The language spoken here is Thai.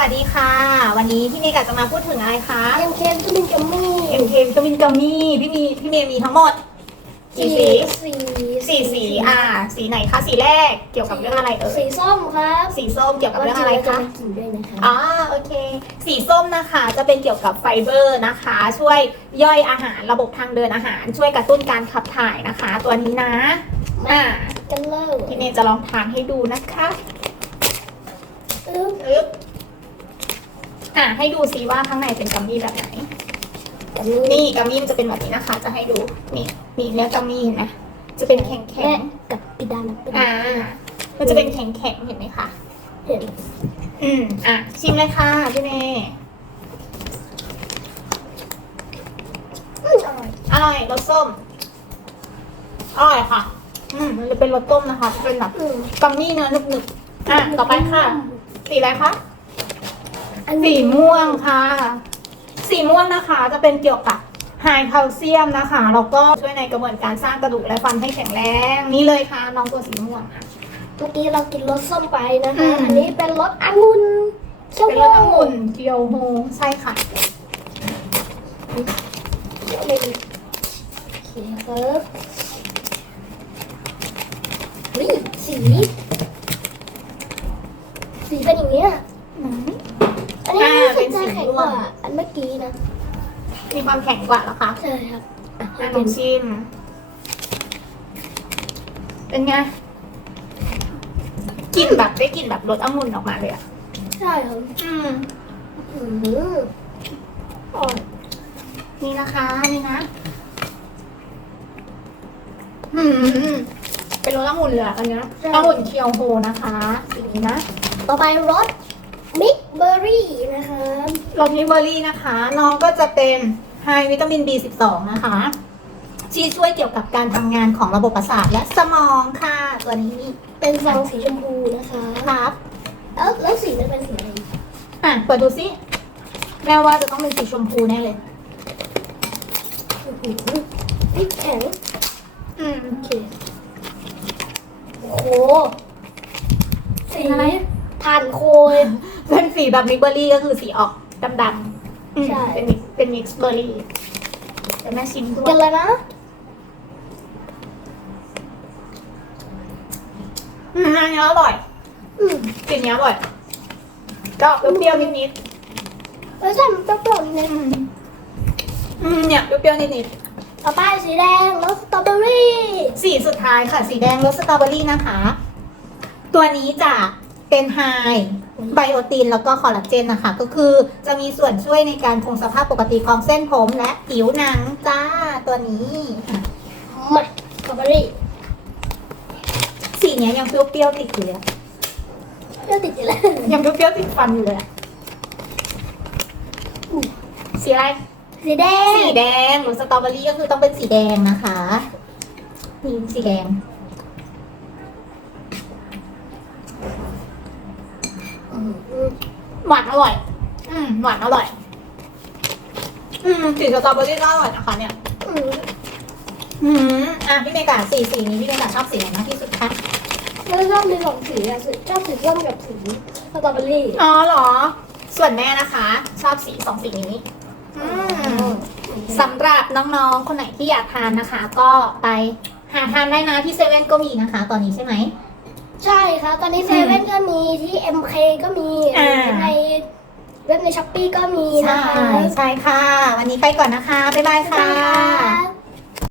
วัสดีค่ะ วันนี้พี่เมย์กะจะมาพูดถึงอะไรคะเอ็มเคนก็เป็นกัมมี่ MK วิตามินกัมมี่พี่มีพี่เมย์มีทั้งหมดกี่สีสีสี่สีอ่า สีไหนคะสีแรกเกี่ยวกับเรื่องอะไรเอ่สียส้มครับสีส้มเกี่ยวกับเรื่องอะไรวันคะนี้เาจมากินด้วยนะคะอ่าโอเค สีส้มนะคะจะเป็นเกี่ยวกับไฟเบอร์นะคะ ช่วยย่อยอาหารระบบทางเดินอาหาร ช่วยกระตุ้นการขับถ่ายนะคะ ตัวนี้นะอ่ากันเลยพี่เมย์จะลองทานให้ดูนะคะอึ๊บ อึ๊บอ่าให้ดูซิว่าข้างในเป็นกัมมี่แบบไหนกัมมี่นี่กัมมี่มันจะเป็นแบบนี้นะคะ จะให้ดูนี่นี่เนื้อกัมมี่เห็นไหมจะเป็นแข็งแข็แม่งกับปิดานะปิดาอ่ามันจะเป็นแข็งแข็งๆเห็นไหมคะเห็นอืมอะชิมเลยค่ะพี่เมย์อืมอร่อยอร่อยรสส้มอร่อยค่ะ อืมมันจะเป็นรสต้มนะคะ เป็นแบบอืมกัมมี่เนื้อหนึบๆอะต่อไปค่ะ สีอะไรคะ อันสีนี้ม่วงค่ะ สีม่วงนะคะจะเป็นเกี่ยวกับไฮแคลเซียมนะคะแล้วก็ช่วยในกระบวนการสร้างกระดูกและฟันให้แข็งแรงนี่เลยค่ะ น้องตัวสีม่วงอะเมื่อกี้เรากินรสส้มไปนะอืคะ ม อันนี้เป็นรสองุ่นส้มเป็นรสองุ่นเกียวโฮใช่ค่ะเลยโอเคครับนี่สี สีเป็นอย่างเนี้ยอันนี้ อ่า รู้สึ เป็ ก น จะ สี แข็งม่กวงว่าอันเมื่อกี้นะ มีความแข็งกว่าเหรอคะใช่ครับอะอะลเป็อนงชิม เป็นไงกลิ่นแบบได้กลิ่นแบบรสองุ่นออกมาเลยอะ ใช่ครับอืมอืมอ๋อนี่นะคะนี่นะ อืม เป็นรสองุ่นเลยอะอันเนี้ยองุ่นเคียวโฮนะคะสีนี้นะ ต่อไปรส มิกเบอร์รี่นะคะรสมิเบอรี่นะคะ น้องก็จะเป็นไฮวิตามิน B12 นะคะที่ช่วยเกี่ยวกับการทำงานของระบบประสาทและสมองค่ะ ตัวนี้เป็นซองสีชมพูนะคะครับแล้วแล้วสีมันเป็นสีอะไรอะเปิดดูสิแม่ว่าจะต้องเป็นสีชมพูแน่เลยอื้อหือพริกแข็งอืมโอเคโอ้โหสีอะไรผ่านโคย เป็นสีแบบมิกเบอรี่ก็คือสีออกดำๆอืมใช่ เป็นมิกเป็นมิกซ์เบอรี่เดี๋ยวแม่ชิมด้วกันยเลยนะอืมอันนี้อร่อยอืมกลิ่นนี้อร่อย ก็เปรี้ยวๆนิดแล้วใช่มันเปรี้ยวๆนิดนึๆงอืมอืมเนี่ยเปรี้ยวๆนิดต่อไปสีแดงรสสตรอเบอรี่ๆสีสุดท้ายค่ะ สีแดงรสสตรอเบอรี่นะคะ ตัวนี้จะ เป็นไฮไบโอตินแล้วก็คอลลาเจนนะคะ ก็คือจะมีส่วนช่วยในการคงสภาพปกติของเส้นผมและผิวหนังจ้าตัวนี้อะมาสตรอเบอรี่สีเนี้ยยังเปรี้ยวๆติดอยู่เลยอะเปรี้ยวติดอยู่แล้วยังเปรี้ยวๆติดฟันอยู่เลยอะสีอะไร สีแดง สีแดงหรือสตรอเบอรี่ก็คือต้องเป็นสีแดงนะคะนี่สีแดง อืม หวานอร่อย อืมหวานอร่อย อืมสีสตรอเบอรี่ก็อร่อยนะคะเนี่ย อืมอืมอะพี่เมกาสีสีนี้พี่เมกาชอบสีไหนมากที่สุดคะแล้วชอบมีสองสีอะสีชอบสีส้มกับสีสตรอเบอรี่อ๋อเหรอ ส่วนแม่นะคะ ชอบสีสองสีนี้ อืมสำหรับน้องๆ คนไหนที่อยากทานนะคะ ก็ไปหาทานได้นะที่เซเว่นก็มีนะคะ ตอนนี้ใช่ไหม ใช่ครับ ตอนนี้เซเว่นก็มีที่ MK ก็มีอ่า ในเว็บในช้อปปี้ก็มีใช่นะคะใช่ค่ะ วันนี้ไปก่อนนะคะ บ๊ายบายบ๊ายค่ะบายครับ